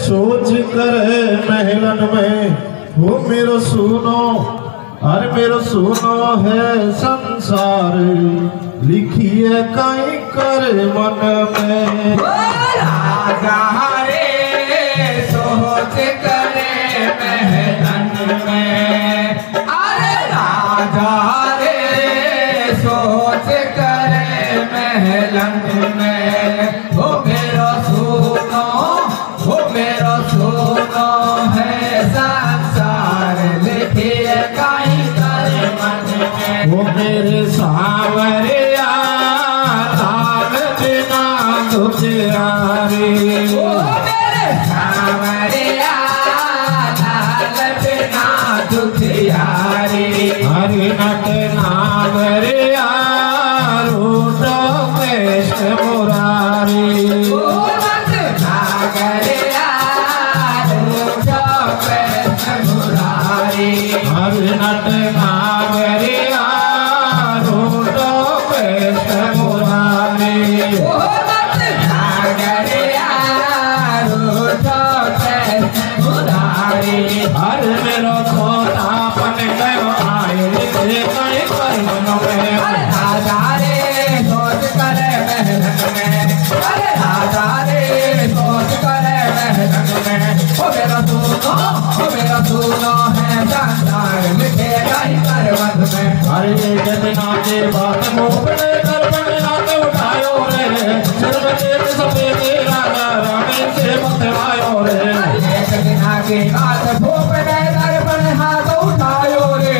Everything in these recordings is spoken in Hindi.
सोच कर महलन में वो मेरो सुनो, अरे मेरो सुनो है संसार, लिखिए कहीं कर मन में। राजा रे सोच करे महलन में, अरे राजा रे सोच करे महलन में। वो मेरो सुनो, वो मेरो सुनो है संसार, लिखिए कहीं कर मन में। वो मेरे सावरिया ताल बिना दुखियारी, वो मेरे सावरिया ताल बिना दुखियारी। हरि नट नावरिया रूटो पेश मुरारी। वो नट नावरिया रूटो पेश मुरारी। हरि नट नावरिया रूटो पेश मुरारी। वो नट नावरिया रूटो पेश मुरारी। हर मेरो खोटापन गयो आए कहीं कर मन में। अरे राजा रे सोच करे महलन में, अरे राजा रे सोच करे महलन में। ओ मेरा सुनो, ओ मेरा सुनो है संसार, लिखे कहीं कर मन में। हरे जतना के बात मोपने दर्पण नाते उठायो रे, सिर में तेज सफेद राजा रानी से मतवायो रे। अरे जतना के बात भूपने दर्पण हाथ उठायो रे,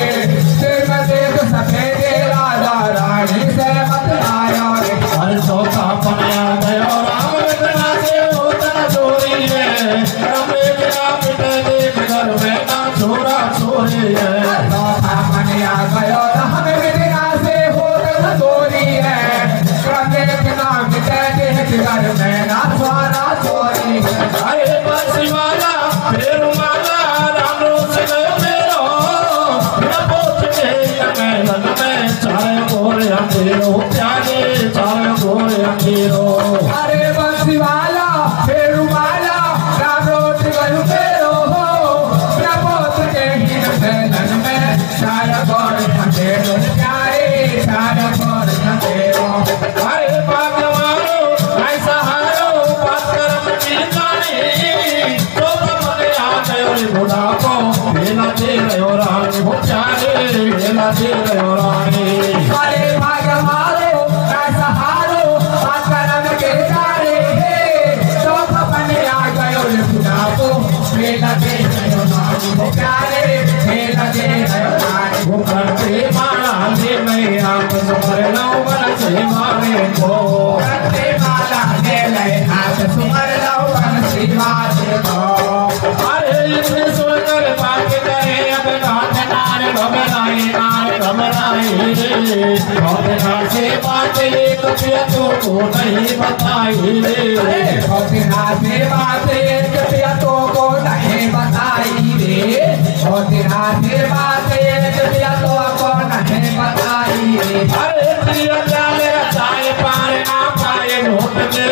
सिर में तेज सफेद राजा रानी से मतवायो रे। हर चौथा पनया गयो राम बिना से होता चोरी है, रमे बिना पिटे देख घर में ना छोरा छोरी है। चौथा पनया गयो राम बिना से होता चोरी है, रमे बिना पिटे देख घर में ना छोरा छोरी है। अरे बंसीवाला फेरुमाला राम रोज गयो मेरो, बिना पोछ के महलन में चाहे गोरे अंधेरो, प्यारे चाहे गोरे अंधेरो। अरे बंसीवाला फेरुमाला राम रोज गयो मेरो, बिना पोछ के महलन में चाहे गोरे अंधेरो, प्यारे चाहे गोरे अंधेरो। अरे भाग्यवानो ऐसा हारो बात करम की जानी, तो मन याद रे बुढ़ापो मेला दे रहो रानी, हो प्यारे मेला दे रहो रानी। अरे भाग्यवानो ऐसा हारो बात करम के जाने, तो मन याद रे बुढ़ापो मेला दे रहो रानी, हो प्यारे मेला दे रहो रानी। वो करते माला दे मैं आप समर लो बन से मारे को, करते माला दे ले हाथ सुमर लो बन सिवा दे दो। अरे इतने सुनकर बात करे अब गाँव नार घबराए नार घबराए रे, गाँव से बात एक पिया को नहीं बताई रे। अरे होतिना से बात एक पिया तो को नहीं बताई रे, होतिना से बात एक पिया तो को नहीं बताई रे। अरे प्रिय जाले चाय पार ना पाए नोट दे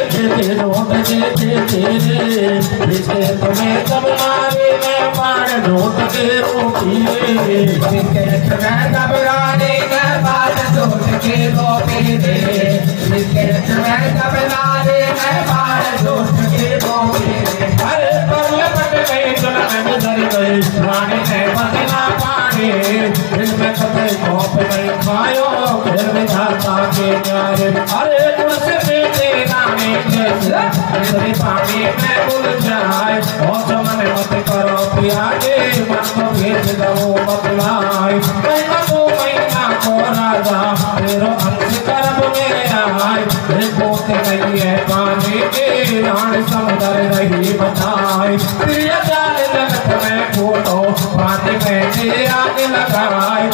नोट दे रे, इसके तुम्हें जब मारे मैं पार नोट दे रोटी रे। जिसके तुम्हें घबराने में बात सोच के रोके दे, जिसके तुम्हें घबराने में बात सोच के रोके दे। अरे परले पट गई दुल्हन में डर गई, रानी ने बदला पानी, इसमें कभी कौप नहीं खायो फिर भी जाता के प्यारे। अरे तुझसे बेटे नामी जैसे इतनी पानी में भूल जाए, और जमन मत करो पिया के मन को भेज दो बतलाए। महीना को राजा तेरो अंश कर्म में आए, पोते नहीं है पानी के रानी समुद्र नहीं बताए। प्रिय जाल जगत में फोटो पानी में तेरे आगे लगाए,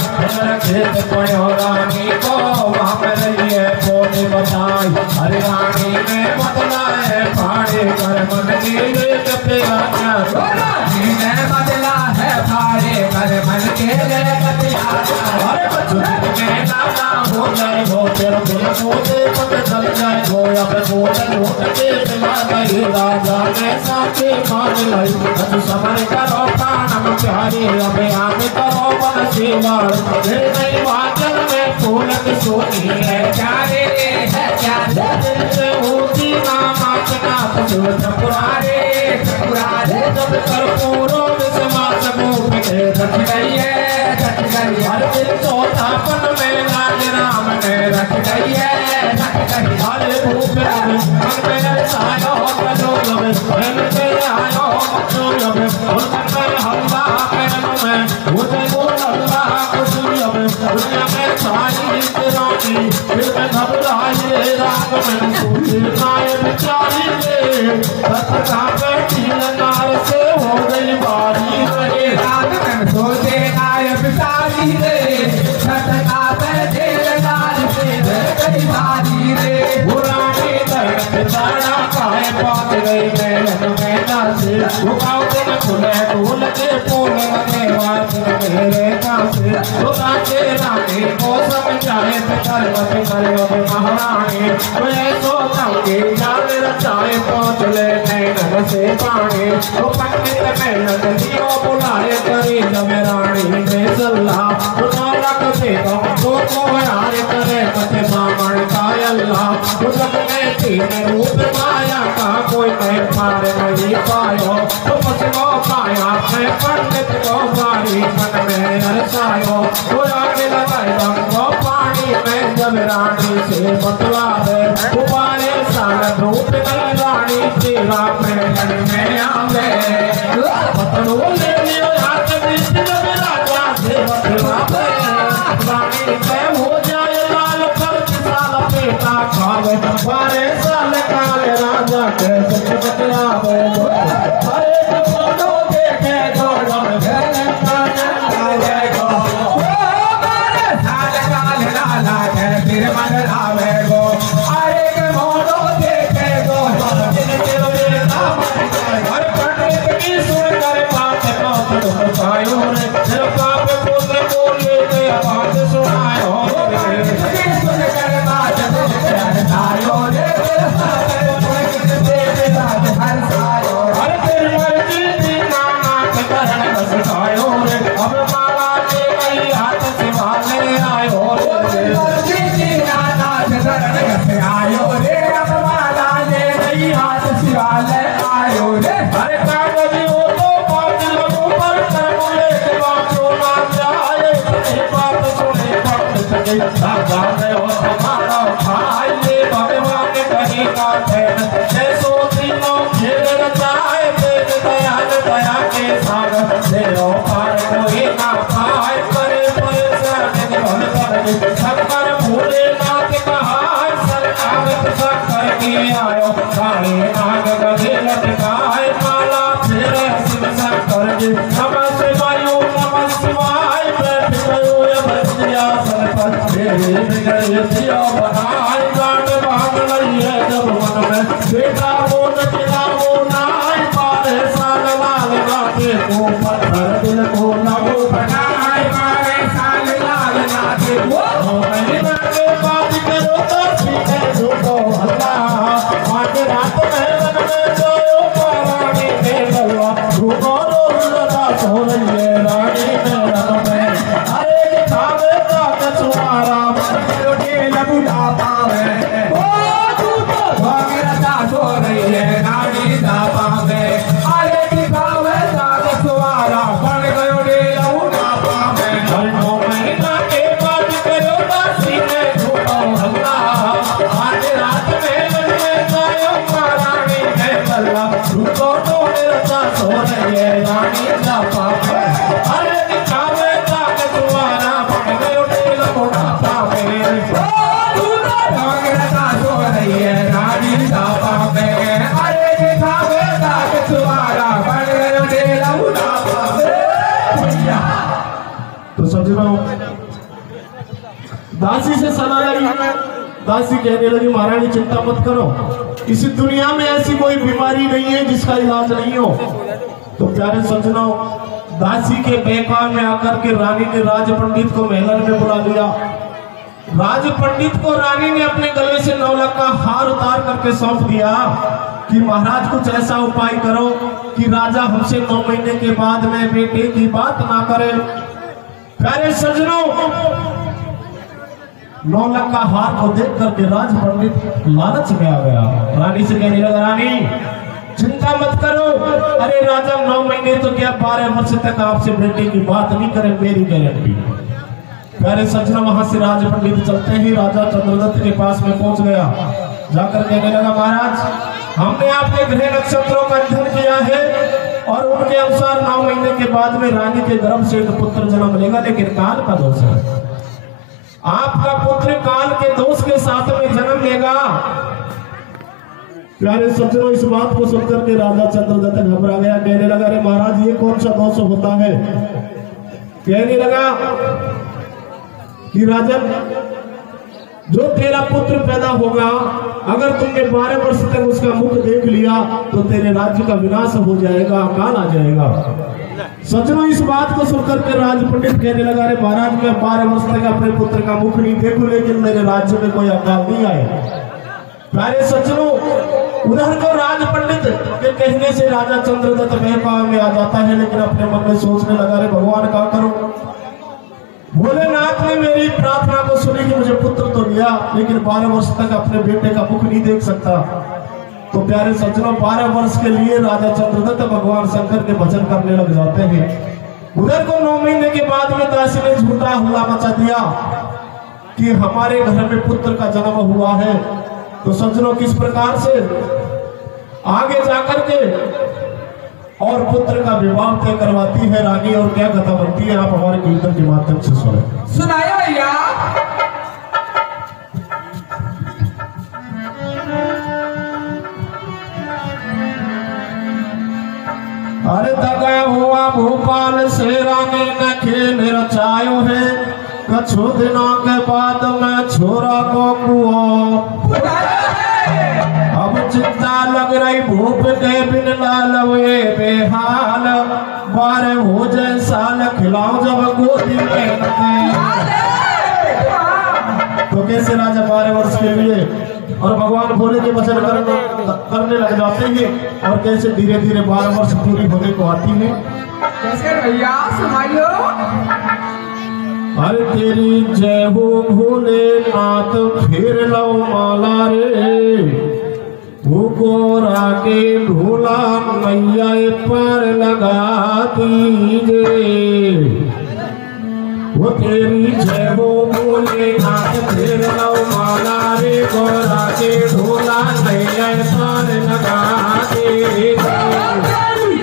खेत पड़ो रानी को वहाँ पर रही है पोते बताए। हरे रानी में बदला है पानी कर मन की लेक पे आजा, रानी ने बदला है भाड़े कर मन के लेक पे आजा। अरे बच्चों के नाना हो जाए वो तेरा सोचे पक चल जाए गोया पे गोट लूट के मिला गई राजा ने साथी मान लाई तू समर करो प्राणम प्यारी अब आगे करो मन सेवार ये नहीं वाचन में फूल की सोनी है प्यारे है प्यारे दिल से होती नामाचना तुझ पुरारे पुरारे जब कर्पूरों में समा सकूं के रख गई है हर दिल चौथापन में नाज राम ने रख गई है हर भूप में मन में सायो करो लवे मन में आयो करो लवे और कर हल्ला पैरन में उठे बोल अल्लाह कुछ लवे दुनिया में सारी रानी फिर में घबराए राम में सोचे नाय बिचारी ले सत्ता बैठी नार से हो गई बारी रे राम में सोचे नाय बिचारी ले सत्ता बैठे नार से हो गई बारी रे पुरानी दर्द तारा काहे पात गई मैं नाचे उकाओ दिन खुले ढोल के फूल मने वात मेरे कासे उकाचे रानी को समझाए करवत करवत महारानी वे सोता के जाल रचाए पहुंच ले नैन से पानी वो पंडित में नदियों बुलाए करी जब रानी ने सल्लाह उतारा कसे तो कोहराए करे कते बामण का अल्लाह जब ने तीन रूप माया का कोई नहीं पार नहीं पायो तो मुझको पाया मैं पंडित को बारी मन में हर्षायो वो आगे लगाए को पानी में जब रानी से बतलावे उबारे साल रूप रानी तेरा में आवे पतलो ले लियो हाथ बीच जब राजा से बतलावे रानी में हो जाए लाल पर साल पेटा खावे बारे साल काल राजा कैसे बतलावे अरे फोटो देखे तो दासी से सलाह लगी। दासी कहने लगी महारानी चिंता मत करो, इस दुनिया में ऐसी कोई बीमारी नहीं है जिसका इलाज नहीं हो। तो प्यारे सज्जनों, दासी के बेकार में आकर के रानी ने राज पंडित को महल में बुला लिया। राज पंडित को रानी ने अपने गले से 9 लाख का हार उतार करके सौंप दिया कि महाराज कुछ ऐसा उपाय करो कि राजा हमसे 9 महीने के बाद में बेटे की बात ना करे। प्यारे सज्जनों, 9 लाख का हार को देख करके राज पंडित लालच में आ गया। रानी से कहने लगा, रानी चिंता मत करो, अरे राजा 9 महीने तो क्या 12 वर्ष तक आपसे बेटे की बात नहीं करे, मेरी गारंटी। प्यारे सज्जनों, वहां से राज पंडित चलते ही राजा चंद्रदत्त के पास में पहुंच गया। जाकर कहने लगा, महाराज हमने आपके ग्रह नक्षत्रों का अध्ययन किया है और उनके अनुसार 9 महीने के बाद में रानी के गर्भ से एक पुत्र जन्म लेगा, लेकिन काल का दोष है। आपका पुत्र काल के दोष के साथ में जन्म लेगा। प्यारे सज्जनों, इस बात को सुनकर के राजा चंद्रदत्त घबरा गया। कहने लगा, अरे महाराज ये कौन सा दोष होता है? कहने लगा कि राजन, जो तेरा पुत्र पैदा होगा, अगर तुमने 12 वर्ष तक उसका मुख देख लिया तो तेरे राज्य का विनाश हो जाएगा, अकाल आ जाएगा। सज्जनों, इस बात को सुनकर के राज पंडित कहने लगा, अरे महाराज मैं 12 वर्ष तक अपने पुत्र का मुख नहीं देखूं, लेकिन मेरे राज्य में कोई अकाल नहीं आए। प्यारे सज्जनों, उधर को राज पंडित के कहने से राजा चंद्रदत्त बहकावे में आ जाता है, लेकिन अपने मन में सोचने लगा, अरे भगवान क्या करूं? भोलेनाथ ने मेरी प्रार्थना को सुनी कि मुझे पुत्र तो दिया, लेकिन 12 वर्ष तक अपने बेटे का मुख नहीं देख सकता। तो प्यारे सज्जनों, 12 वर्ष के लिए राजा चंद्रदत्त भगवान शंकर के भजन करने लग जाते हैं। उधर को 9 महीने के बाद में दासी ने झूठा हुआ मचा दिया कि हमारे घर में पुत्र का जन्म हुआ है। तो सज्जनों, किस प्रकार से आगे जाकर के और पुत्र का विवाह तय करवाती है रानी और क्या कथा बनती है, आप हमारे कीर्तन के माध्यम से सुनाया भैया। अरे दगा हुआ भोपाल से रानी ने खेल रचायो है, कछु दिनों के बाद में छोरा को कुओ। अब चिंता लग रही भूप के बिन लाल हुए बेहाल, 12 हो जाए साल खिलाओ जब गोदी में। तो कैसे राजा 12 वर्ष के लिए और भगवान भोले के वचन करने लग जाते हैं और कैसे धीरे धीरे 12 वर्ष पूरी होने को आती है। कैसे भैया सुनाइयो। अरे तेरी जय हो भोलेनाथ फिर लो माला रे, वो गोरा के ढोला मैया पर लगा दीजिए। वो तेरी जय हो भोलेनाथ फिर लो माला रे, गोरा के ढोला मैया पर लगा दीजिए।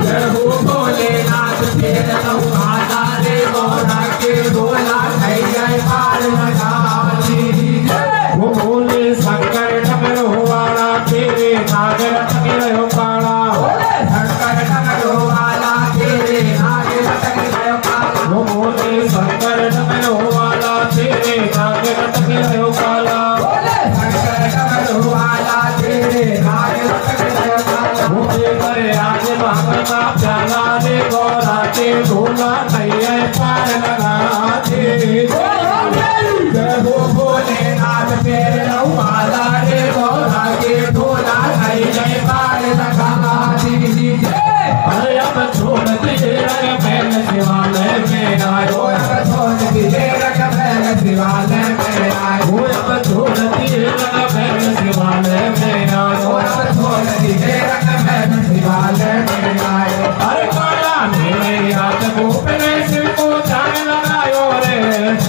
जय हो भोलेनाथ फिर लो माला रे, गोरा के ढोला मैया पर लगा दीजिए। वो भोले शंकर डमरू वाला तेरे नागर टकरायो काला, शंकर डमरू वाला तेरे नागर टकरायो काला। वो भोले शंकर डमरू वाला तेरे नागर टकरायो काला, शंकर डमरू वाला तेरे नागर टकरायो काला। वो करे आज भागना प्याला रे, गोरा के ढोला नैया पार लगा दे। जय हो भोलेनाथ फिर लो माला रे, गोरा के ढोला नैया पार लगा दीजिए। अरे अब छोड़ दीजिए रंग महल शिवालय में आयो, अब छोड़ दीजिए रंग महल शिवालय में आयो। वो अब छोड़ दीजिए रंग महल शिवालय में आयो, अब छोड़ दीजिए रंग महल शिवालय में आयो। अरे काला मेरे हाथ गोप ने शिव को जाने लगायो रे,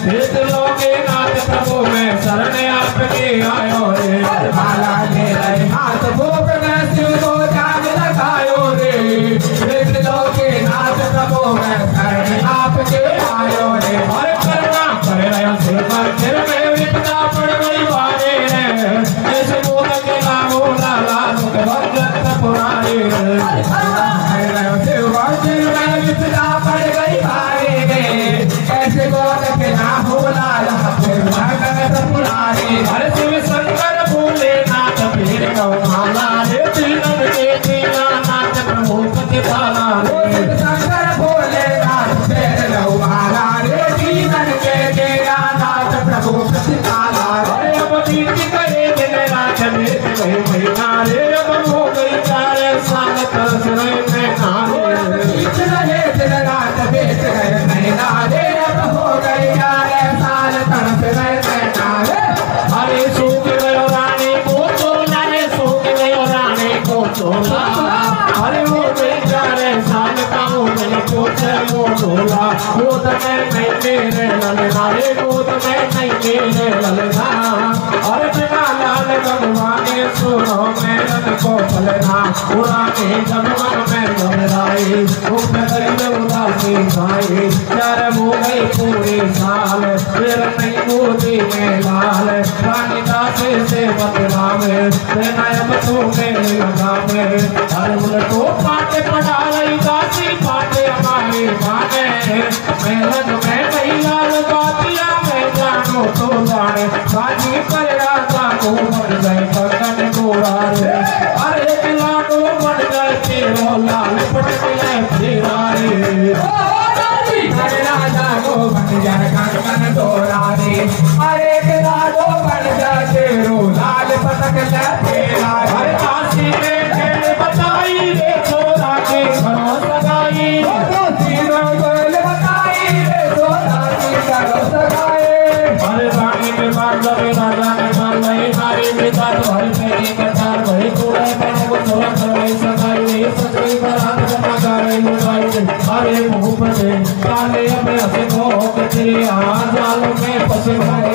देश लोके नाथ प्रभु में शरण आपके आयो रे। माला मेरे हाथ गोप ने शिव को जान लगायो रे, देश लोके नाथ प्रभु में शरण आपके आयो रे। अरे करना कर रहा सिर पर सिर में विपदा पड़ गई बारे रे, ऐसे बोल के लागो लाला मुख भजन पुराने रे। विपदा पड़ गई भारे रे, ऐसे बोल के ना हो लाला भगत पुराने। अरे शिव शंकर भोलेनाथ फिर लो माला रे, तीनन के तीना नाथ प्रभु प्रतिपाला रे। शंकर भोलेनाथ फिर लो माला रे, तीनन के तेरा नाथ प्रभु प्रतिपाला झूला गोद में नहीं मेरे ललना रे गोद में नहीं मेरे ललना अरे बिना लाल भगवान सुनो मेरन को फलना उड़ा के जब मन में घबराई उठ गई उदासी खाई यार वो गई पूरी साल फिर नहीं गोदी में लाल रानी दासी से बदनामे नयब तूने लगा में हर उल्टो पाटे पढ़ा रही दासी पाटे हमारे गाने मेहनत में नहीं लाल बातिया में जानो तो जाने बाजी पर राजा को बन गए कंगन गोरा रे अरे लाडो बन गए तेरो लाल पटक गए तेरा रे राजा को बन जाए कंगन गोरा रे अरे लाडो बन जाए तेरो लाल पटक गए तेरा अरे काशी में खेल बताई रे छोरा के घरों सगाई अरे रानी के बाद लगे राजा ने मान गई नारी में दाद भर मेरी कतार भई तोड़े बनो को छोड़ा कर गई सगाई नहीं सच्ची बरात जमा कर लुगाई अरे मुंह पर दे काले अपने हंसे को के तेरे हाथ जालों में फंसे गए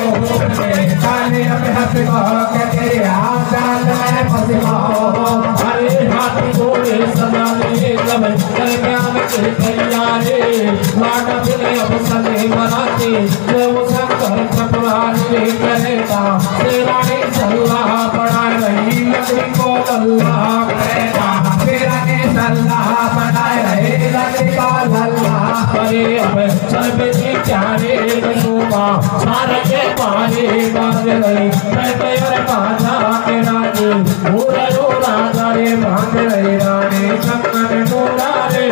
काले अपने हंसे को के तेरे हाथ जाल में फंसे अरे हाथ जोड़े सदा ले जब कर प्यार के तैयारे लाडा दिले अब सने बनाते वो शंकर चतुरानी करेगा तेरा ने सल्लाह बना रही लकड़ी को अल्लाह करेगा तेरा ने सल्लाह बनाए रहे लकड़ी को अल्लाह अरे अब चल बेटी प्यारे गनुमा सारे के पारे बांध रही कहते अरे बाजा के रानी पूरा रो राजा रे बांध रही रानी कंगन डोरा रे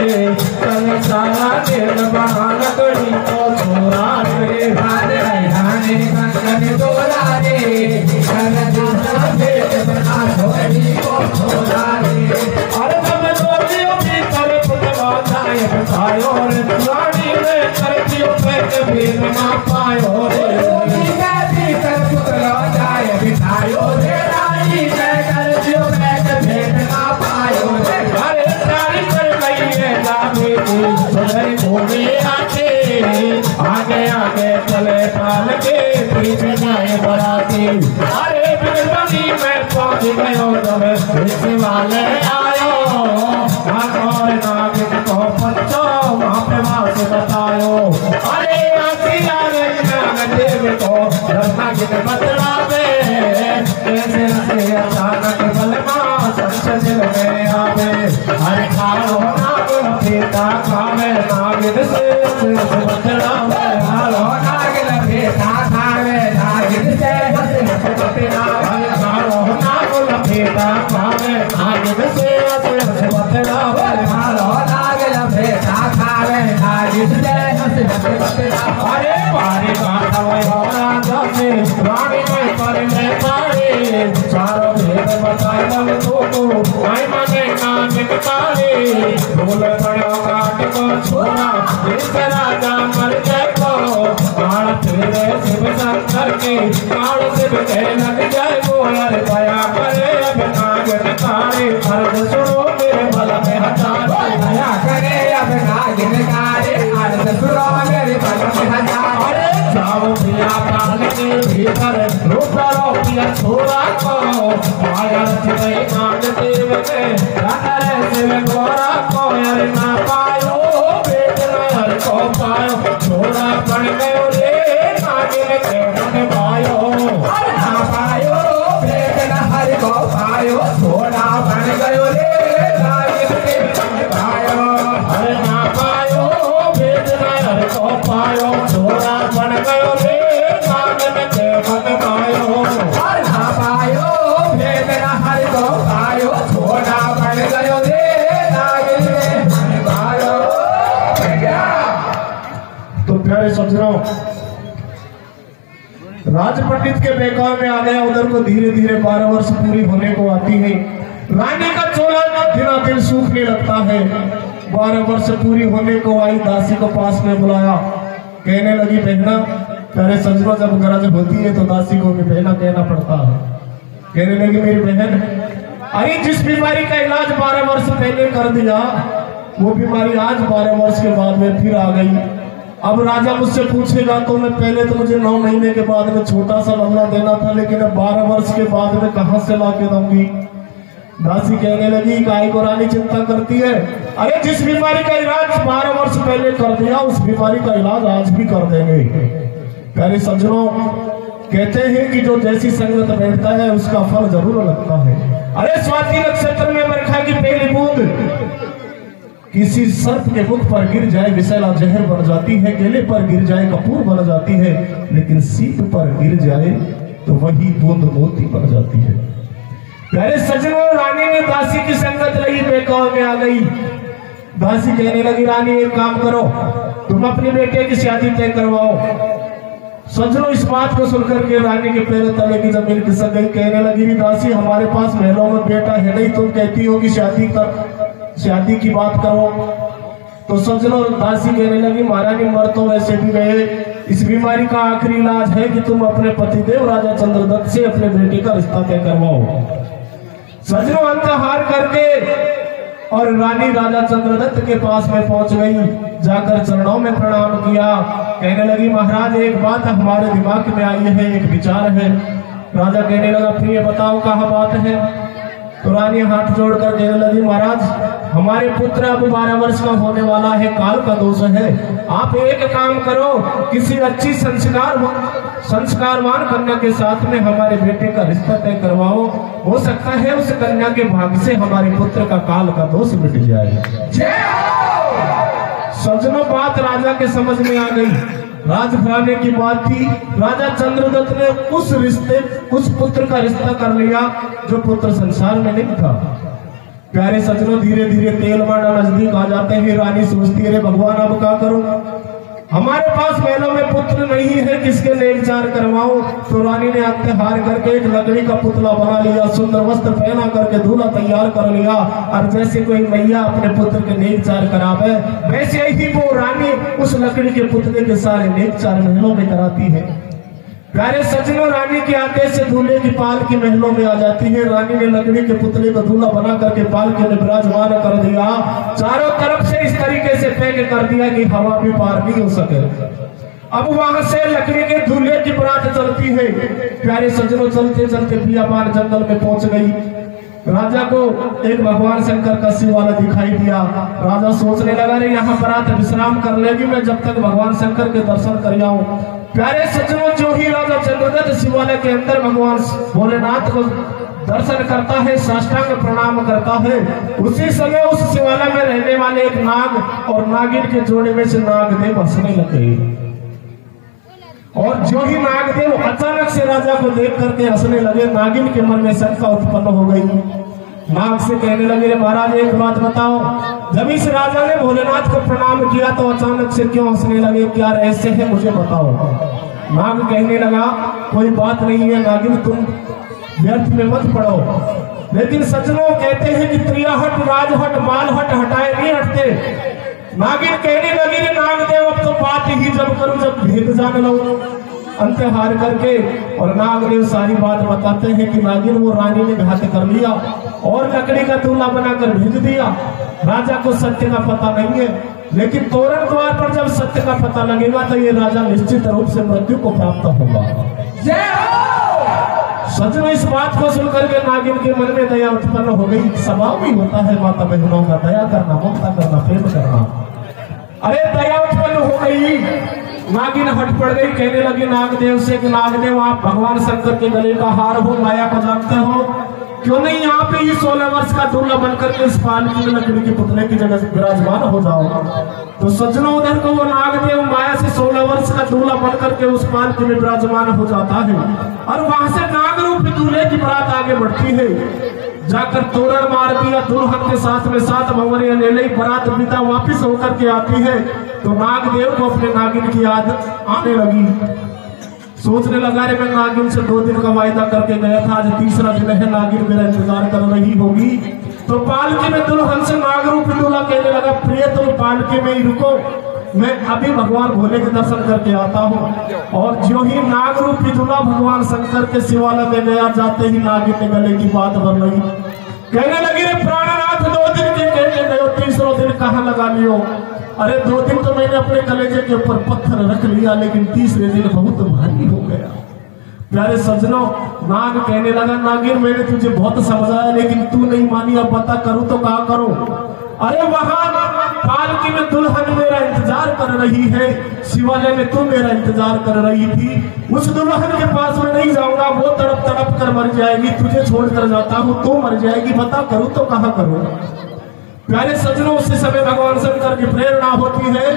चल सारा दिन बना लकड़ी को छोरा रे बांध रही रानी कंगन डोरा रे चल सारा दिन बना लकड़ी को छोरा रे अरे तब डोरियों की तरफ चला जाए बतायो रे रानी रे करतियों पे कभी ना पायो रे आगे आगे चले पाल के पीछे जाए बराती अरे बिरबनी में पहुंच गयो जब इस वाले आयो और नागिन को पंचो वहाँ पे वास बतायो अरे आखिर आगे नाग देव को नागिन बतलावे कैसे से अचानक बलमा संसद में आवे अरे खाओ नाग लपेटा खावे नागिन से बतलावे हालो नागिन लपेटा खावे नागिन से बतलावे खाओ नाग लपेटा खावे नागिन से बतलावे हालो नागिन लपेटा खावे नागिन से बतलावे अरे पारी गाता हो राजा से रानी में पर में पारे चारों भेद बताए तब तो आई मने नागिन तारे ढोल बड़ा काट को छोड़ा इस राजा मर जाए को काल तेरे शिव शंकर के काल शिव के लग जाए वो अरे दया करे अब नागिन तारे अर्ज सुनो मेरे बल में हटा दया करे अब नागिन तारे अर्ज सुनो मेरे बल में हटा अरे जाओ पिया काल के भीतर रूपरो पिया छोरा को माया से नाग देव के राजा शिव गोरा को अरे ना पायो बेटना हर को पायो छोरा बन गयो रे नागिन के मन पायो अरे ना पायो बेटना हर को पायो छोरा बन गयो रे नागिन के मन पायो अरे ना पायो बेटना हर को पायो छोरा बन गयो रे नागिन के मन पायो अरे ना पायो बेटना हर को पायो छोरा बन गयो रे नागिन के मन पायो तो प्यारे सज्जनों राज पंडित के बेकार में आ गया उधर को धीरे धीरे 12 वर्ष पूरी होने को आती है रानी का चोला दिना दिन सूखने लगता है 12 वर्ष पूरी होने को आई दासी को पास में बुलाया कहने लगी बहना प्यारे सज्जनों जब गरज होती है तो दासी को भी बहना कहना पड़ता है कहने लगी मेरी बहन अरे जिस बीमारी का इलाज 12 वर्ष पहले कर दिया वो बीमारी आज 12 वर्ष के बाद में फिर आ गई। अब राजा मुझसे पूछेगा तो मैं पहले तो मुझे 9 महीने के बाद में छोटा सा बदला देना था, लेकिन अब 12 वर्ष के बाद में कहां से ला के दूंगी। दासी कहने लगी, काहे को रानी चिंता करती है? अरे जिस बीमारी का इलाज 12 वर्ष पहले कर दिया, उस बीमारी का इलाज आज भी कर देंगे। प्यारे सज्जनों, कहते हैं कि जो जैसी संगत बैठता है उसका फल जरूर लगता है। अरे स्वाति नक्षत्र में बरखा की पहली बूंद किसी सर्प के मुख पर गिर जाए विषैला जहर बन जाती है, केले पर गिर जाए कपूर बन जाती है, लेकिन सीप पर गिर जाए तो वही बूंद मोती बन जाती है। प्यारे सज्जनों, रानी ने दासी की संगत रही, बेकाव में आ गई। दासी कहने लगी, रानी एक काम करो, तुम अपने बेटे की शादी तय करवाओ। सज्जनों, इस बात को सुनकर के रानी के पैरों तले की जमीन खिसक गई। कहने लगी, दासी हमारे पास महलों में बेटा है नहीं, तुम कहती हो कि शादी की बात करो। तो सज्जनों, दासी कहने लगी, महारानी मर तो वैसे भी गए, इस बीमारी का आखिरी इलाज है कि तुम अपने पतिदेव राजा चंद्रदत्त से अपने बेटे का रिश्ता तय करवाओ। सज्जनों, अंत हार करके और रानी राजा चंद्रदत्त के पास में पहुंच गई, जाकर चरणों में प्रणाम किया। कहने लगी, महाराज एक बात हमारे दिमाग में आई है, एक विचार है। राजा कहने लगा, प्रिय बताओ कहाँ बात है। तो रानी हाथ जोड़कर कहने लगी, महाराज हमारे पुत्र अब 12 वर्ष का होने वाला है, काल का दोष है। आप एक काम करो, किसी अच्छी संस्कारवान कन्या के साथ में हमारे बेटे का रिश्ता तय करवाओ। हो सकता है उस कन्या के भाग्य से हमारे पुत्र का काल का दोष मिट जाए। सज्जनों, बात राजा के समझ में आ गई। राजघराने की बात थी। राजा चंद्रदत्त ने उस पुत्र का रिश्ता कर लिया जो पुत्र संसार में नहीं था। प्यारे सज्जनों, धीरे धीरे तेलवाड़ा नजदीक आ जाते हैं। रानी सोचती है, भगवान अब क्या करूं, हमारे पास महलों में पुत्र नहीं है, किसके नेकचार करवाऊं। तो रानी ने हार करके एक लकड़ी का पुतला बना लिया, सुंदर वस्त्र पहना करके दूल्हा तैयार कर लिया, और जैसे कोई मैया अपने पुत्र के नेकचार करावे, वैसे ही वो रानी उस लकड़ी के पुतले के सारे नेकचार महलों में कराती है। प्यारे सज्जनों, रानी के आदेश से दूल्हे की पालकी महलों में आ जाती है। रानी ने लकड़ी के पुतले को दूल्हा बना करके पालकी में विराजमान कर दिया, चारों तरफ से इस तरीके से पैक कर दिया कि हवा भी पार नहीं हो सके। अब वहां से लकड़ी के दूल्हे की बारात चलती है। प्यारे सज्जनों, चलते चलते बियाबान जंगल में पहुंच गई। राजा को एक भगवान शंकर का शिवालय दिखाई दिया। राजा सोचने लगा, रे यहाँ बारात विश्राम कर लेगी, मैं जब तक भगवान शंकर के दर्शन कर आऊं। प्यारे सज्जनों, जो ही राजा चंद्रदत्त शिवालय के अंदर भगवान भोलेनाथ को दर्शन करता है, साष्टांग प्रणाम करता है, उसी समय उस शिवालय में रहने वाले एक नाग और नागिन के जोड़े में से नागदेव हंसने लगे। और जो ही नागदेव अचानक से राजा को देख करके हंसने लगे, नागिन के मन में शंका उत्पन्न हो गई। नाग से कहने लगे, रे महाराज एक बात बताओ, जब इस राजा ने भोलेनाथ को प्रणाम किया तो अचानक से क्यों हंसने लगे, क्या रहस्य है मुझे बताओ। नाग कहने लगा, कोई बात नहीं है नागिन, तुम व्यर्थ में मत पड़ो। लेकिन सज्जनों, कहते हैं कि त्रियाहट राजहट बालहट हटाए नहीं हटते। नागिन कहने लगी, रे नागदेव अब तो बात ही जब करूं जब भेद जान लो। अंत हार करके और नागदेव सारी बात बताते हैं कि नागिन वो रानी ने घात कर लिया और लकड़ी का दूल्हा बनाकर भेज दिया। राजा को सत्य का पता नहीं है, लेकिन तोरण द्वार पर जब सत्य का पता लगेगा तो ये राजा निश्चित रूप से मृत्यु को प्राप्त होगा। सज्जनों, इस बात को सुनकर के नागिन के मन में दया उत्पन्न हो गई। स्वभाव भी होता है माता बहनों का दया करना, ममता करना, प्रेम करना। अरे दया उत्पन्न हो गई, नागिन हट पड़ गई। कहने लगी नागदेव से कि नागदेव आप भगवान शंकर के गले का हार हो, माया को जानते हो, क्यों नहीं यहाँ पे ही 16 वर्ष का दूल्हा बनकर के इस पालकी में लकड़ी के पुतले की जगह विराजमान हो जाओ। तो सज्जनों, उधर को वो नागदेव माया से 16 वर्ष का दूल्हा बनकर के उस पालकी में विराजमान हो जाता है और वहां से नाग रूप दूल्हे की बारात आगे बढ़ती है। जाकर तोरण मार दिया, दुल्हन के साथ में 7 भंवरियां ले ली, बारात विदा वापिस होकर के आती है तो नागदेव को अपने नागिन की याद आने लगी। सोचने लगा, रे मैं नागिन से 2 दिन का वायदा करके गया था, आज तीसरा दिन है, नागिन मेरा इंतजार कर रही होगी। तो पालकी में दुल्हन से नागरूप दूल्हा कहने लगा, प्रिय तुम पालकी में ही रुको, मैं अभी भगवान भोले के दर्शन करके आता हूँ। और जो ही नागरूप दूल्हा भगवान शंकर के शिवालय में गया, जाते ही नागिन के गले की बात बन रही। कहने लगी, रे प्राणनाथ 2 दिन के कहने गए, तीसरा दिन कहाँ कहाँ लगा लियो। अरे 2 दिन तो मैंने अपने कलेजे के ऊपर पत्थर रख लिया, लेकिन तीसरे दिन बहुत भारी हो गया। प्यारे सज्जनों, नाग कहने लगा, नागिन मैंने तुझे बहुत समझाया लेकिन तू नहीं मानी, अब बता करूं तो क्या करूं। अरे वहां पालकी में दुल्हन मेरा इंतजार कर रही है, शिवालय में तू मेरा इंतजार कर रही थी। उस दुल्हन के पास में नहीं जाऊंगा, वो तड़प तड़प कर मर जाएगी, तुझे छोड़कर जाता हूं तो मर जाएगी, बता करूं तो कहां करूं। प्यारे सज्जनों, उसी समय भगवान शंकर की प्रेरणा होती है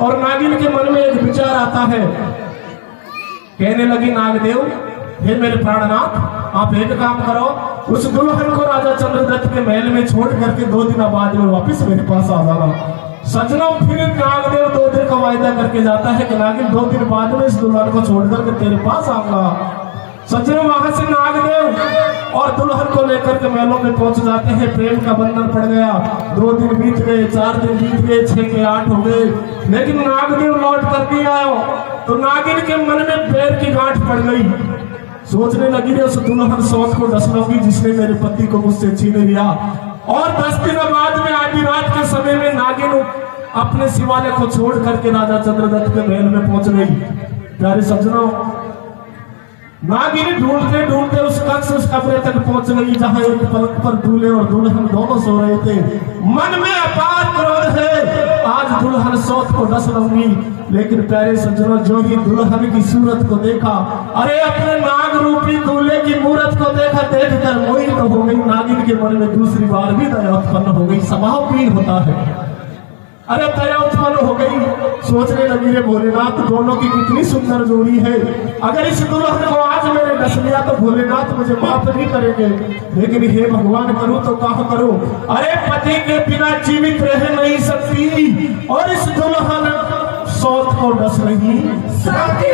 और नागिन के मन में एक विचार आता है। कहने लगी, नागदेव हे मेरे प्राणनाथ, आप एक काम करो, उस दुल्हन को राजा चंद्रदत्त के महल में छोड़ करके 2 दिन बाद में वापस मेरे पास आ जाना। सज्जनों, फिर नागदेव 2 दिन का वायदा करके जाता है कि नागिन 2 दिन बाद में इस दुल्हन को छोड़ करके तेरे पास आऊंगा। सज्जनों, वहां से नागदेव और दुल्हन को लेकर के महलों में पहुंच जाते हैं। प्रेम का बंधन पड़ गया। 2 दिन बीत गए, 4 दिन बीत गए, 6 के 8 हो गए, लेकिन नागदेव लौट कर नहीं आया। तो नागिन के मन में पैर की गांठ पड़ गई। सोचने लगी, उस दुल्हन सौत को डस लूंगी जिसने मेरे पति को मुझसे छीन लिया। और 10 दिन बाद में आधी रात के समय में नागिन अपने शिवालय को छोड़ करके राजा चंद्रदत्त के महल में पहुंच गई। प्यारे सज्जनों, नागिन ढूंढते ढूंढते उस कक्ष, उस कमरे तक पहुंच गई जहां एक पलंग पर दूल्हे और दुल्हन दोनों सो रहे थे। मन में अपार क्रोध है, आज दुल्हन सौत को डस लूंगी। लेकिन प्यारे सज्जनों, जो ही दुल्हन की सूरत को देखा, अरे अपने नाग रूपी दूल्हे की मूरत को देखा, देखकर मोहित हो गई। नागिन के मन में दूसरी बार भी दया उत्पन्न हो गई। स्वभाव प्रिय होता है, अरे दया उत्पन्न हो गई। सोचने लगी, रे भोलेनाथ, दोनों की कितनी सुंदर जोड़ी है। अगर इस दुल्हन को आज मैंने डस लिया तो भोलेनाथ मुझे माफ नहीं करेंगे, लेकिन हे भगवान, करूं तो क्या करूं। अरे पति के बिना जीवित रह नहीं सकती और इस दुल्हन सौत को डस नहीं सकती।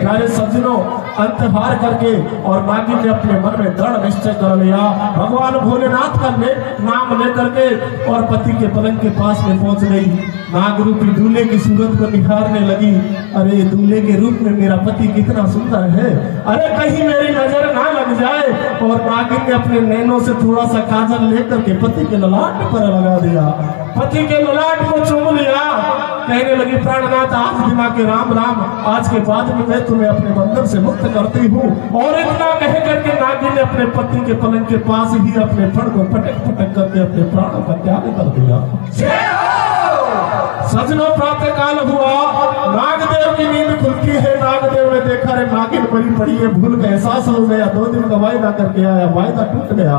प्यारे सज्जनों, अंतहार करके और नागिन ने अपने मन में दृढ़ निश्चय कर लिया। भगवान भोलेनाथ का नाम लेकर के और पति के पलंग के पास में पहुंच गई। नाग रूपी दूल्हे की सूरत को निहारने लगी। अरे दूल्हे के रूप में मेरा पति कितना सुंदर है, अरे कहीं मेरी नजर ना लग जाए। और नागिन ने अपने नैनों से थोड़ा सा काजल लेकर के पति के ललाट पर लगा दिया, पति के ललाट को चूम लिया। कहने लगी, प्राणनाथ, आज दिमाग के राम राम, आज के बाद में मैं तुम्हें अपने बंधन से मुक्त करती हूँ। और इतना कह करके नागिन ने अपने पति के पलंग के पास ही अपने फड़ को पटक पटक करके अपने प्राणों का त्याग कर दिया। सजनों, प्रातः काल हुआ, नागदेव की नींद खुलती है। नागदेव ने देखा, रे नागिन बड़ी पड़ी है, भूल का एहसास हो गया। 2 दिन का वायदा करके आया, वायदा टूट गया।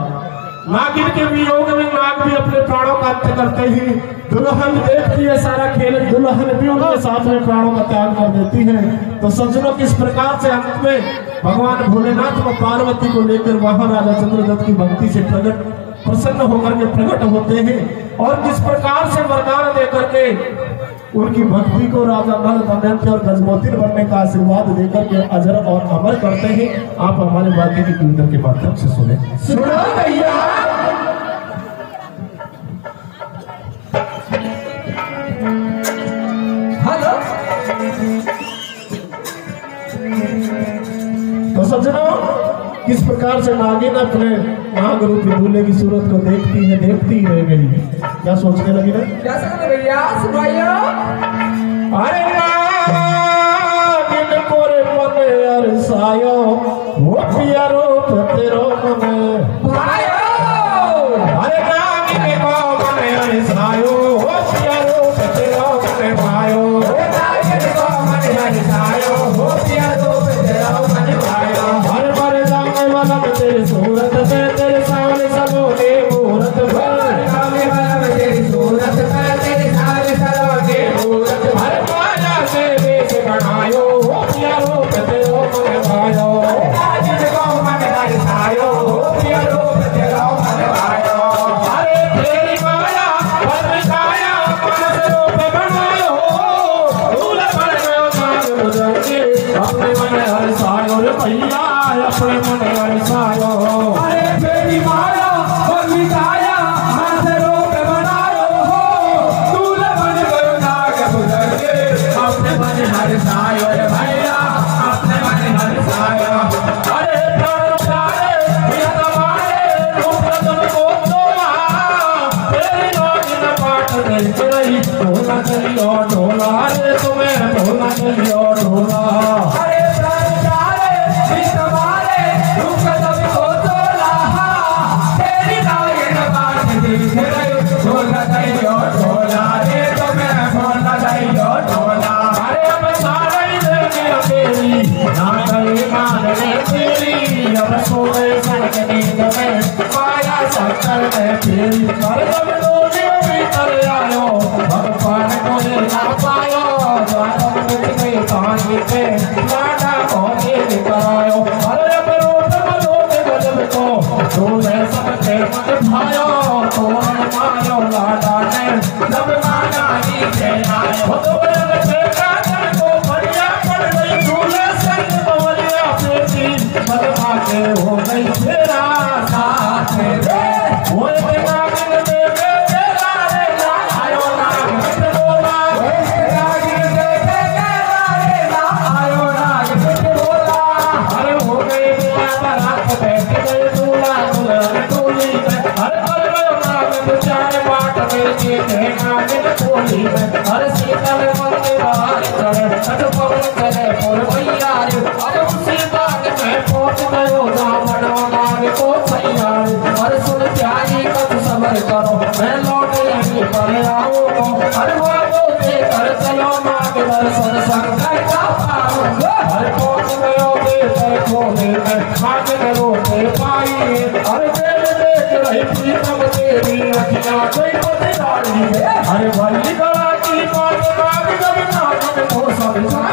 नागिन के वियोग में नाग भी अपने प्राणों का अंत करते ही दुल्हन देखती है सारा खेल, दुल्हन भी उनके साथ में प्राणों का त्याग कर देती है। तो सज्जनों, किस प्रकार से अंत में भगवान भोलेनाथ को पार्वती को लेकर वहां राजा चंद्रदत्त की भक्ति से प्रसन्न होकर के प्रकट होते हैं और किस प्रकार से वरदान देकर के उनकी भक्ति को राजा नल, दमयंती और गजमोतिन बनने का आशीर्वाद देकर के अजर और अमर करते हैं। आप हमारे बाकी की कीर्तन के माध्यम से सुने। सुनो भैया। हेलो। तो सज्जनों, किस प्रकार से नागिन अपने नाग रूपी दूल्हे की सूरत को देखती है, देखती ही रह गई। क्या सोचने लगी ना? क्या सोचने भैया? सुनाइयो। अरे नागिन कोरे मन अरसायो, वो पिया रूप तेरो मन भायो। अरे नागिन को मन अरसायो, वो पिया रूप तेरो मन भायो। नागिन को मन अरसायो, वो पिया रूप तेरो मन भायो। हर मर जाने वाला तेरी सूरत पे, तेरे सामने सलोने मूरत भर। सामने वाला तेरी सूरत पे, तेरे सामने सलोने मूरत भर। माया से वेश बनायो, वो पिया रूप तेरो मन भायो। नागिन को मन देख रही ढोला चलियो ढोला रे तुम्हें ढोला चलियो ढोला अरे प्राचारे तुम्हारे रुक जब हो ढोला तेरी नागिन बात देख रही ढोला चलियो ढोला रे तुम्हें ढोला चलियो ढोला अरे अब सारे देखे तेरी ना गई मान ले तेरी अब सोए सड़क नींद में माया शंकर में तेरी कर जब लोगे भीतर आयो भगवान को ना पायो जानम मिट गई कहानी पे लाडा पहुंचे करायो अरे अब रोट मलोगे गजब को तूने सबके मन भायो तोरण मारो लाडा ने जब माना नीचे आयो तो देखा को बढ़िया पड़ गई झूले संग बवलिया बेटी बदमा के हो गई तेरा साथ रे वो दिमाग में देखे तेरा रे ना आयो ना मिट बोला नागिन देखे तेरा रे ना आयो नागिन बोला अरे हो गई बिना बारात बैठ गए दूल्हा दुल्हन डोली में अरे कर गयो नागिन चार बाट में जीते नागिन टोली में अरे शीतल मंदिर बाहर चले अट पवन चले पुर भैया रे अरे उसी बाग में पहुंच गयो रावण नाग को भैया रे अरे सुन प्यारी कब सबर करो मैं लौट यहीं पर आऊंगा अरे वो कर चलो नाग दर्शन शंकर का पाऊंगा अरे पहुंच गयो बेहतर खोले में नागिन रोते पाई अरे देख रही प्रीतम तेरी अखियां कोई पतिदारी अरे भली गला की बात नाग जब नागिन को समझा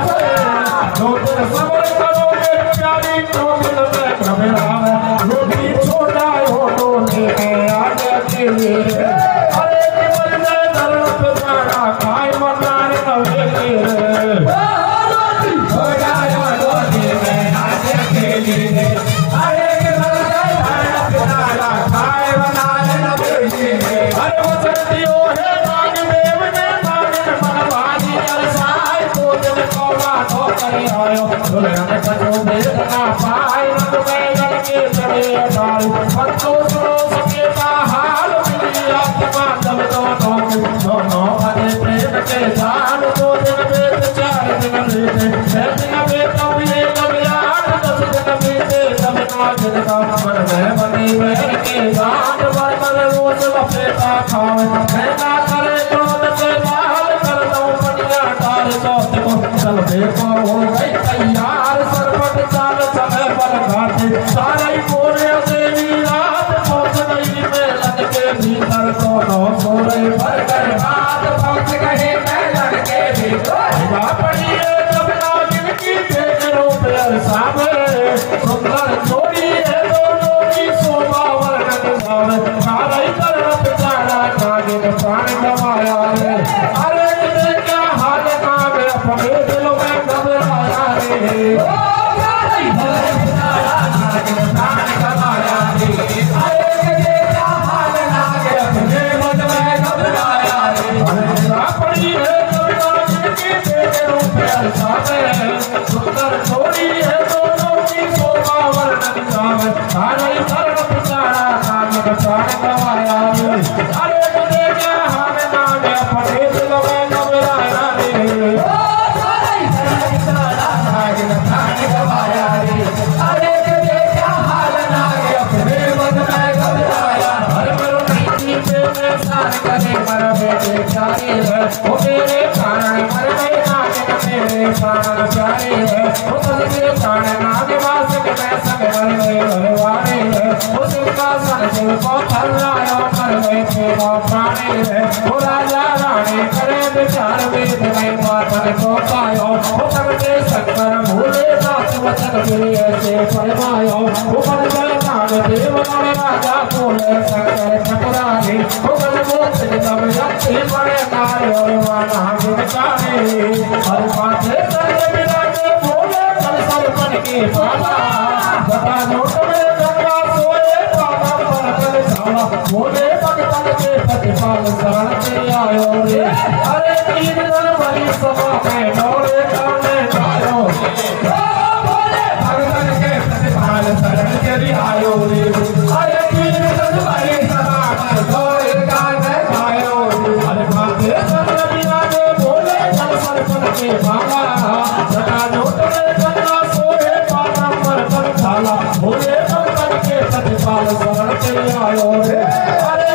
दो दिन सबर करोगे प्यारी तो दिल में घबरावे रोटी छोड़ा हो डोले में आगे अकेले अरे केवल मैं धरम पे जाना खाए मरना नवेली रोटी छोड़ा डोली में आज अकेली अरे केवल मैं पिताला खाए बना नवेली अरे वो सत्यो है नाग देव ने नागिन मनवानी अरसाई तो दिन को बातो करी आयो दुल्हन कटो देखना पाई रंग बैगन के चढ़े अटारी पत्तो सुनो सके हाल मिली आत्मा जब दोनों भरे प्रेम के जान दो दिन बेत चार दिन लेते छह दिन बेत हुए कब 8-10 दिन बीते तब नागिन का मन में बनी बहन के जान पर रोज लपेटा खावे मैं ना करे क्रोध से बाहर कर दऊं बढ़िया डाल चौथ को चल देखो हो गई तैयार सरपट चाल समय पर घाटे सारे मोरे देवी रात पहुंच गई मेलन के भीतर दोनों सोरे भर कर बात पहुंच गए मेलन के भीतर पड़ी है जब नागिन की देख रूप सामने सुंदर जोड़ी है दोनों की शोभा वर्णन गावे सारे तरफ बेचारा नागिन प्राण गवाया रे अरे कितने क्या हाल नाग अपने दिल में घबराया रे ओ गाड़ी भरे बेचारा नागिन प्राण गवाया रे अरे कितने क्या हाल नाग अपने मन में घबराया रे अरे पड़ी है जब नागिन की देख रूप सामने सुंदर जोड़ी है दोनों की शोभा वर्णन गावे सारे तरफ बेचारा नागिन प्राण गवाया रे अरे कितने क्या हाल नाग अपने दिल में घबराया रे ओ गाड़ी भरे बेचारा नागिन प्राण गवाया रे अरे कितने क्या हाल नाग अपने मन में घबराया हर मरो नहीं पे मैं साथ करे मर बेटे प्यारे है वो मेरे प्राण मर गए नागिन मेरे प्राण प्यारे है वो कल मेरे प्राण नाग वास के मैं संग मर गए भगवाने है वो सिंहासन शिव को थल आया मर गए तेरा प्राणी है वो राजा रानी करे विचार वेद में मातन को पायो वो करके शंकर भूले दास वचन प्रिय से फरमायो वो बन गए नाग देव नाम राजा बोले शंकर ठकुरानी वो बन मोच निगम यक्षी बड़े नारे और वाना गिरकाने हर पासे सर्व विराजे बोले कल सरपन के पाला बता नोट में गंगा सोए पाला पर कल छावा बोले भगतन के प्रतिपाल शरण में आयो रे अरे तीन जनवरी सभा में दौड़े गाने गायो बोले भगतन के प्रतिपाल शरण के आयो रे अरे तीन जनवरी सभा में दौड़े गाने गायो अरे भोले भगवान के सतपाल शरण के आयो रे। अरे